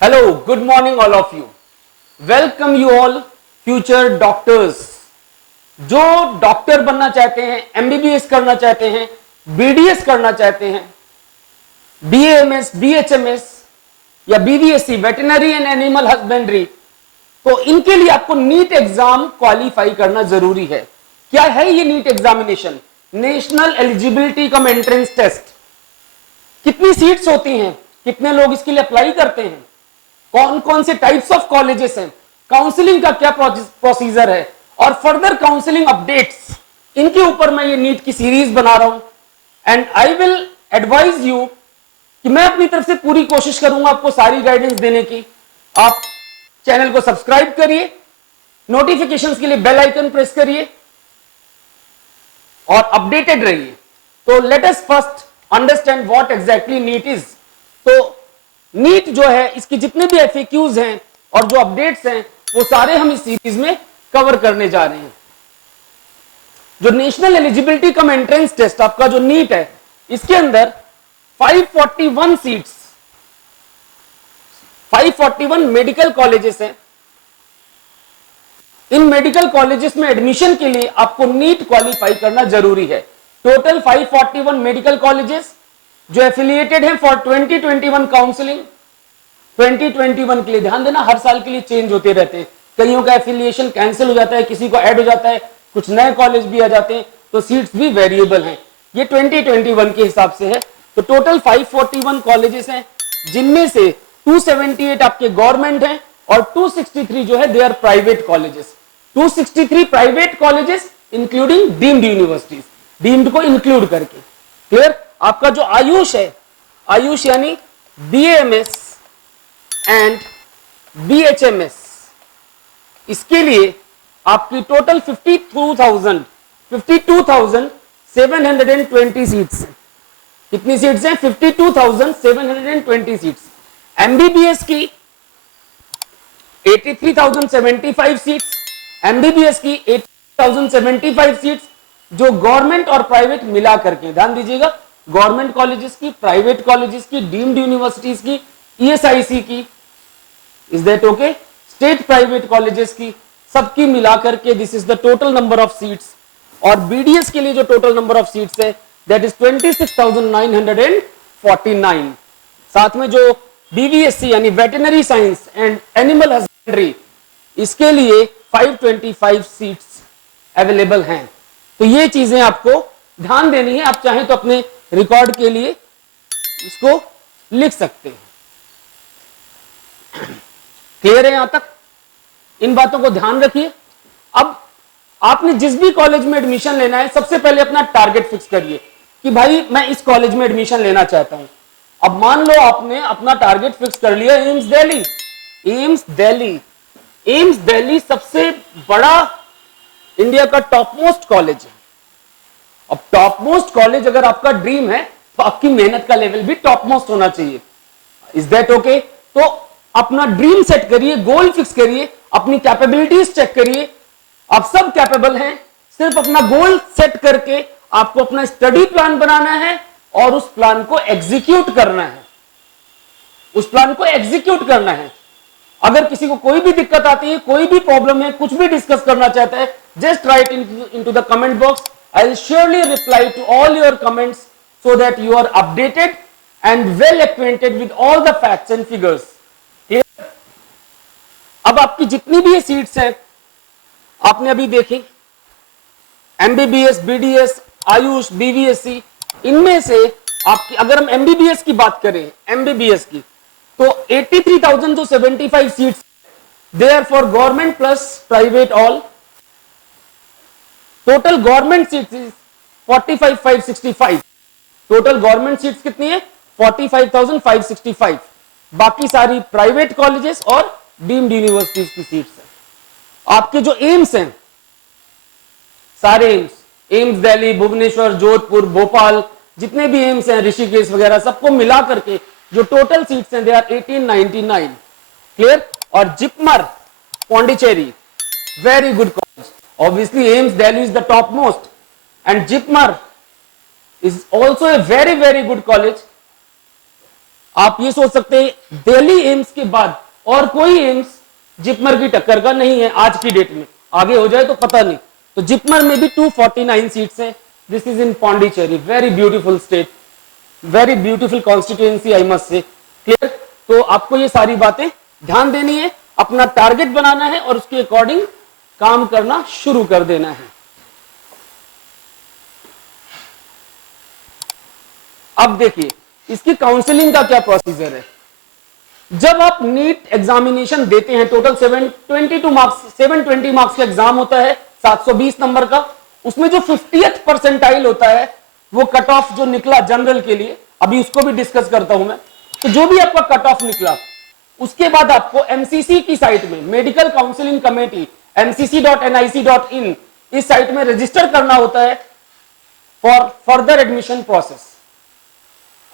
Hello, good morning all of you. Welcome you all future doctors. जो doctor बनना चाहते हैं, एमबीबीएस करना चाहते हैं, बीडीएस करना चाहते हैं, बीएएमएस, बीएचएमएस या BVSc veterinary and animal husbandry, तो इनके लिए आपको नीट एग्जाम क्वालिफाई करना जरूरी है। क्या है ये NEET examination? National eligibility cum entrance test. कितनी सीट्स होती हैं, कितने लोग इसके लिए अप्लाई करते हैं, कौन कौन से टाइप्स ऑफ कॉलेजेस हैं, काउंसलिंग का क्या प्रोसीजर है और फर्दर काउंसलिंग अपडेट्स, इनके ऊपर मैं ये नीट की सीरीज बना रहा हूं। And I will advise you कि मैं अपनी तरफ से पूरी कोशिश करूंगा आपको सारी गाइडेंस देने की। आप चैनल को सब्सक्राइब करिए, नोटिफिकेशंस के लिए बेल आइकन प्रेस करिए और अपडेटेड रहिए। तो let us first understand what exactly NEET is. तो नीट जो है, इसके जितने भी एफएक्यूज हैं और जो अपडेट्स हैं, वो सारे हम इस सीरीज में कवर करने जा रहे हैं। जो national eligibility cum entrance test आपका जो नीट है, इसके अंदर 541 सीट्स, 541 मेडिकल कॉलेजेस हैं। इन मेडिकल कॉलेजेस में एडमिशन के लिए आपको नीट क्वालिफाई करना जरूरी है। टोटल 541 मेडिकल कॉलेजेस जो एफिलिएटेड हैं फॉर 2021 काउंसलिंग। 2021 के लिए ध्यान देना, हर साल के लिए चेंज होते रहते हैं, कईयों का एफिलिएशन कैंसिल हो जाता है, किसी को ऐड हो जाता है, कुछ नए कॉलेज भी आ जाते हैं, तो सीट्स भी वेरिएबल हैं। ये 2021 के हिसाब से है। तो टोटल 541 कॉलेजेस हैं, जिनमें से 278 आपके गवर्नमेंट हैं और 263 जो है they are private colleges. 263 private colleges including deemed universities, deemed को इंक्लूड करके। क्लियर? आपका जो आयुष है, आयुष यानी बीएएमएस एंड बीएचएमएस, इसके लिए आपकी टोटल 52,720 सीट्स हैं। कितनी सीट्स हैं? 52,720 सीट्स। एमबीबीएस की 83,075 सीट्स, एमबीबीएस की 80,075 सीट्स, जो गवर्नमेंट और प्राइवेट मिला करके, ध्यान दीजिएगा, गवर्नमेंट कॉलेजेस की, प्राइवेट कॉलेजेस की, डीम्ड यूनिवर्सिटीज की, ईएसआईसी की, is that okay, state private colleges की, सबकी मिलाकर के this is the total number of seats. और बीडीएस के लिए जो टोटल नंबर ऑफ सीट्स है दैट इज 26,949। साथ में जो बीवीएससी यानी veterinary science and animal husbandry, इसके लिए 525 सीट्स अवेलेबल हैं। तो ये चीजें आपको ध्यान देनी है। आप चाहें तो अपने रिकॉर्ड के लिए इसको लिख सकते हैं। क्लियर है यहां तक? इन बातों को ध्यान रखिए। अब आपने जिस भी कॉलेज में एडमिशन लेना है, सबसे पहले अपना टारगेट फिक्स करिए कि भाई मैं इस कॉलेज में एडमिशन लेना चाहता हूं। अब मान लो आपने अपना टारगेट फिक्स कर लिया AIIMS Delhi. AIIMS Delhi, AIIMS Delhi सबसे बड़ा इंडिया का टॉप मोस्ट कॉलेज है। अब टॉप मोस्ट कॉलेज अगर आपका ड्रीम है, तो आपकी मेहनत का लेवल भी टॉप मोस्ट होना चाहिए। Is that okay? तो अपना ड्रीम सेट करिए, गोल फिक्स करिए, अपनी कैपेबिलिटीज चेक करिए। आप सब कैपेबल हैं, सिर्फ अपना गोल सेट करके आपको अपना स्टडी प्लान बनाना है और उस प्लान को एग्जीक्यूट करना है। उस प्लान को एग्जीक्यूट करना है। अगर किसी को कोई भी दिक्कत आती है, कोई भी प्रॉब्लम है, कुछ भी डिस्कस करना चाहता है, just right into the comment box. I will surely reply to all your comments so that you are updated and well acquainted with all the facts and figures. Clear? अब आपकी जितनी भी ये सीट्स हैं, आपने अभी देखी, एमबीबीएस, बीडीएस, आयुष, बीवीएससी, इनमें से आपकी अगर हम एमबीबीएस की बात करें, एमबीबीएस की, तो 83,075 seats they are for government plus private all. Total government seats is 45,565। Total government seats कितनी है? 45,565। बाकी सारी प्राइवेट कॉलेजेस और डीम्ड यूनिवर्सिटीज की सीट्स हैं। आपके जो एम्स हैं, सारे एम्स, एम्स दिल्ली, भुवनेश्वर, जोधपुर, भोपाल, जितने भी एम्स हैं, ऋषिकेश वगैरह, सबको मिला करके जो टोटल सीट्स हैं दे आर 1899। क्लियर? और JIPMER Pondicherry, very good college. Obviously, AIIMS Delhi is the topmost, and JIPMER is also a very, very good college. आप ये सोच सकते हैं दिल्ली एम्स के बाद और कोई एम्स जिपमर की टक्कर का नहीं है आज की डेट में, आगे हो जाए तो पता नहीं। तो जिपमर में भी 249 सीट्स हैं। This is in Pondicherry, very beautiful state, very beautiful constituency I must say. Clear? तो आपको ये सारी बातें ध्यान देनी है, अपना टारगेट बनाना है और उसके अकॉर्डिंग काम करना शुरू कर देना है। अब देखिए इसकी काउंसलिंग का क्या प्रोसीजर है। जब आप नीट एग्जामिनेशन देते हैं, टोटल 720 मार्क्स का एग्जाम होता है, 720 नंबर का। उसमें जो 50th परसेंटाइल होता है वो कट ऑफ जो निकला जनरल के लिए, अभी उसको भी डिस्कस करता हूं मैं। तो जो भी आपका कट ऑफ निकला उसके बाद आपको एमसीसी की साइट में, मेडिकल काउंसलिंग कमेटी mcc.nic.in, इस साइट में रजिस्टर करना होता है फॉर फर्दर एडमिशन प्रोसेस।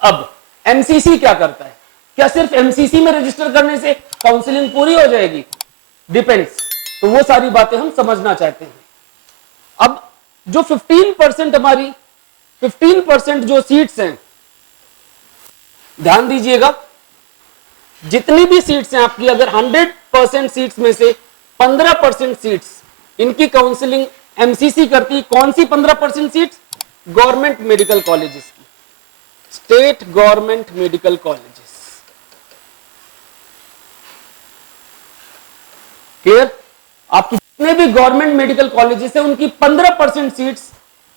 अब एमसीसी क्या करता है? क्या सिर्फ एमसीसी में रजिस्टर करने से काउंसलिंग पूरी हो जाएगी? डिपेंड्स। तो वो सारी बातें हम समझना चाहते हैं। अब जो 15% हमारी 15% जो सीट्स हैं, ध्यान दीजिएगा, जितनी भी सीट्स हैं आपकी, अगर 100% सीट्स में से 15% सीट्स इनकी काउंसलिंग एमसीसी करती। कौन सी 15% सीट्स? गवर्नमेंट मेडिकल कॉलेजेस की, state government medical colleges. Clear? आपकी जितने भी गवर्नमेंट मेडिकल कॉलेजेस हैं उनकी 15% सीट्स,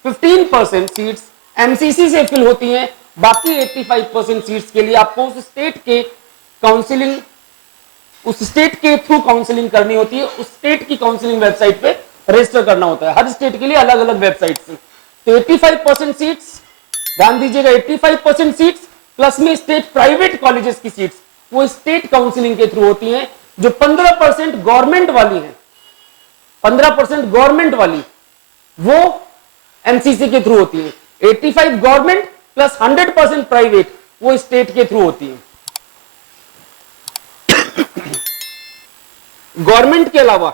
15% सीट्स एमसीसी से फिल होती हैं। बाकी 85% सीट्स के लिए आपको उस स्टेट के काउंसलिंग, उस स्टेट के थ्रू काउंसलिंग करनी होती है। उस स्टेट की काउंसलिंग वेबसाइट पे रजिस्टर करना होता है। हर स्टेट के लिए अलग अलग वेबसाइट से। तो 85% सीट्स, ध्यान दीजिएगा, 85% सीट्स प्लस में स्टेट प्राइवेट कॉलेजेस की सीट्स वो स्टेट काउंसलिंग के थ्रू होती हैं। जो 15% गवर्नमेंट वाली है, 15% गवर्नमेंट वाली वो एमसीसी के थ्रू होती है। 85 गवर्नमेंट प्लस 100% प्राइवेट वो स्टेट के थ्रू होती है। गवर्नमेंट के अलावा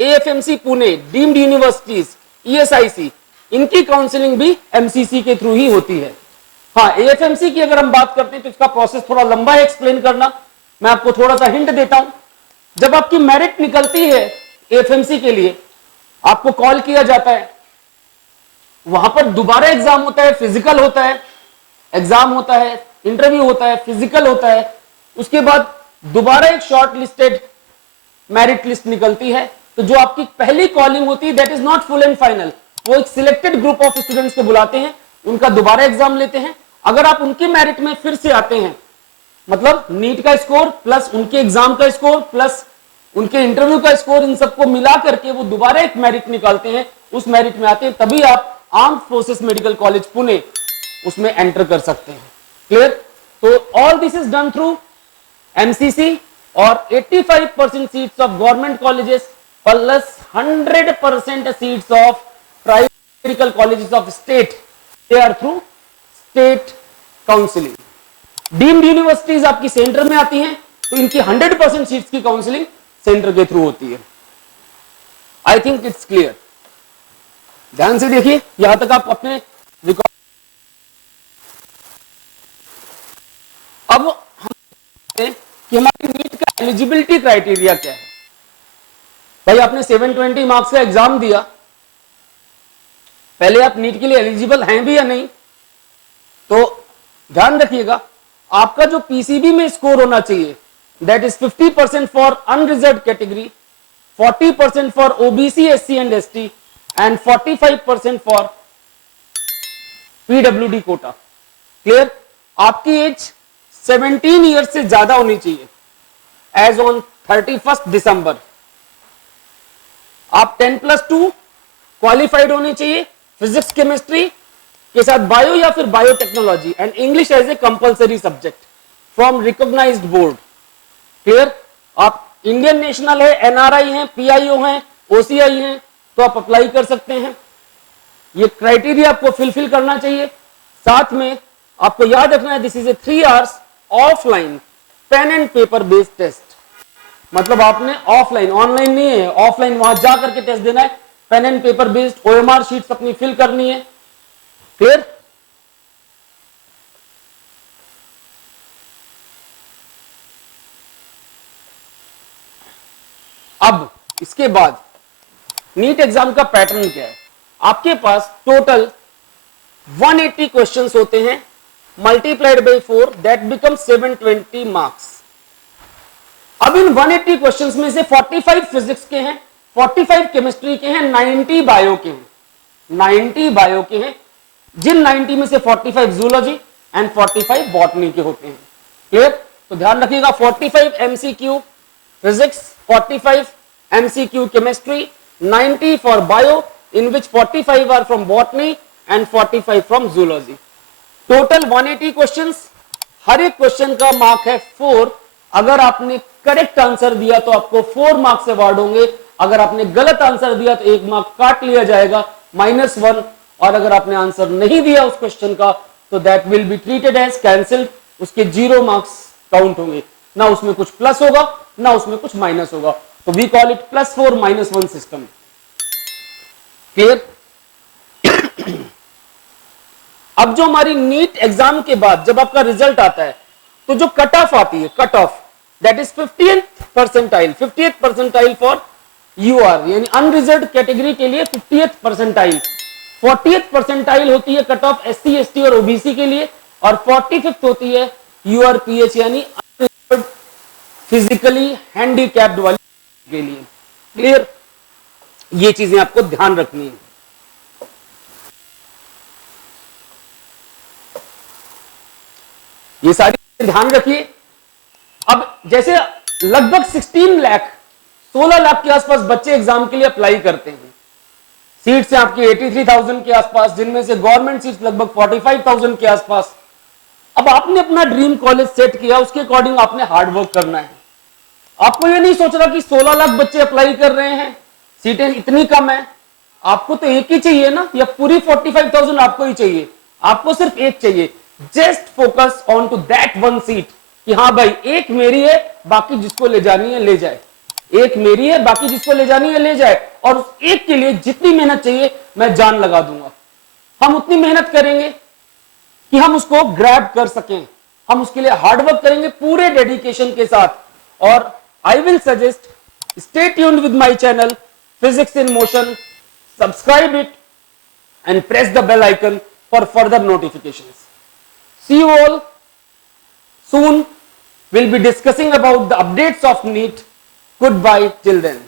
AFMC Pune, deemed universities, ESIC, इनकी काउंसलिंग भी एमसीसी के थ्रू ही होती है। हाँ, एएफएमसी की अगर हम बात करते हैं तो इसका प्रोसेस थोड़ा लंबा है एक्सप्लेन करना। मैं आपको थोड़ा सा हिंट देता हूं। जब आपकी मेरिट निकलती है एएफएमसी के लिए, आपको कॉल किया जाता है, वहां पर दोबारा एग्जाम होता है, फिजिकल होता है, एग्जाम होता है, इंटरव्यू होता है, फिजिकल होता है। उसके बाद दोबारा एक शॉर्ट लिस्टेड मेरिट लिस्ट निकलती है। तो जो आपकी पहली कॉलिंग होती है that is not full and final. वो एक सिलेक्टेड ग्रुप ऑफ स्टूडेंट्स को बुलाते हैं, उनका दोबारा एग्जाम लेते हैं। अगर आप उनके मेरिट में फिर से आते हैं, मतलब नीट का स्कोर प्लस उनके एग्जाम का स्कोर प्लस उनके इंटरव्यू का स्कोर, इन सबको मिला करके वो दोबारा एक मेरिट निकालते हैं। उस मेरिट में आते हैं, तभी आप armed forces medical college Pune उसमें एंटर कर सकते हैं। क्लियर? तो all this is done through MCC और 85% seats of government colleges plus 100% seats of private medical colleges of state, they are through state counselling. Deemed universities आपकी centre में आती हैं, तो इनकी 100% सीट्स की काउंसलिंग सेंटर के थ्रू होती है। I think it's clear. ध्यान से देखिए, यहां तक आप अपने रिकॉर्ड। अब हम देखते हैं कि हमारी नीट का एलिजिबिलिटी क्राइटेरिया क्या है। भाई आपने 720 मार्क्स का एग्जाम दिया, पहले आप नीट के लिए एलिजिबल हैं भी या नहीं? तो ध्यान रखिएगा, आपका जो पीसीबी में स्कोर होना चाहिए that is 50% for unreserved category, 40% for OBC, SC and ST and 45% for PWD quota. Clear? आपकी एज 17 ईयर्स से ज्यादा होनी चाहिए एज ऑन 31 दिसंबर। आप 10+2 क्वालिफाइड होने चाहिए, फिजिक्स केमिस्ट्री के साथ बायो या फिर biotechnology and English as a compulsory subject from recognised board. Clear? आप इंडियन नेशनल है, एनआरआई हैं, पीआईओ हैं, ओसीआई हैं, तो आप अप्लाई कर सकते हैं। ये क्राइटेरिया आपको फिलफिल करना चाहिए। साथ में आपको याद रखना है this is a 3 hours offline pen and paper based test. मतलब आपने ऑफलाइन, ऑनलाइन नहीं है, ऑफलाइन वहां जा करके टेस्ट देना है। Pen and paper based OMR sheets अपनी फिल करनी है। क्लियर? अब इसके बाद नीट एग्जाम का पैटर्न क्या है? आपके पास टोटल 180 क्वेश्चंस होते हैं, multiplied by 4, that become 720 marks. अब इन 180 क्वेश्चंस में से 45 फिजिक्स के हैं, 45 केमिस्ट्री के हैं, 90 बायो के हैं, 90 बायो के हैं, जिन 90 में से 45 जूलॉजी एंड 45 बॉटनी के होते हैं। क्लियर? तो ध्यान रखिएगा, 45 MCQ physics, 45 MCQ chemistry, 90 for bio, in which 45 are from botany and 45 from zoology. Total 180 questions, हर एक क्वेश्चन का मार्क है 4। अगर आपने करेक्ट आंसर दिया तो आपको 4 मार्क्स अवार्ड होंगे, अगर आपने गलत आंसर दिया तो 1 मार्क काट लिया जाएगा, -1, और अगर आपने आंसर नहीं दिया उस क्वेश्चन का तो that will be treated as cancelled, उसके 0 मार्क्स काउंट होंगे, ना उसमें कुछ प्लस होगा ना उसमें कुछ माइनस होगा। तो we call it +4 -1 system. Clear? अब जो हमारी नीट एग्जाम के बाद जब आपका रिजल्ट आता है तो जो कट ऑफ आती है, cut off that is 50th percentile for UR, यानी अनरिजर्व्ड कैटेगरी के लिए 50th परसेंटाइल, 40th परसेंटाइल होती है कट ऑफ SC ST और OBC के लिए, और 45th होती है URPH यानी अनरिजर्व्ड फिजिकली हैंडीकैप्ड वाली के लिए। क्लियर? ये चीजें आपको ध्यान रखनी है। ये सारी ध्यान रखिए। अब जैसे लगभग 16 लाख के आसपास बच्चे एग्जाम के लिए अप्लाई करते हैं, सीट्स हैं आपकी 83,000 के आसपास, जिनमें से गवर्नमेंट सीट्स लगभग 45,000 के आसपास। अब आपने अपना ड्रीम कॉलेज सेट किया, उसके अकॉर्डिंग आपने हार्ड वर्क करना है। आपको ये नहीं सोचना कि 16 लाख बच्चे अप्लाई कर रहे हैं, सीटें इतनी कम है, आपको तो एक ही चाहिए ना, या पूरी 45,000 आपको ही चाहिए? आपको सिर्फ एक चाहिए। Just focus on to that one seat कि हाँ भाई एक मेरी है, बाकी जिसको ले जानी है ले जाए, एक मेरी है, बाकी जिसको ले जानी है ले जाए, और उस एक के लिए जितनी मेहनत चाहिए मैं जान लगा दूंगा। हम उतनी मेहनत करेंगे कि हम उसको ग्रैब कर सकें, हम उसके लिए हार्डवर्क करेंगे पूरे डेडिकेशन के साथ। और I will suggest stay tuned with my channel physics in motion, subscribe it and press the bell icon for further notifications. See you all soon. We'll be discussing about the updates of NEET. Goodbye till then.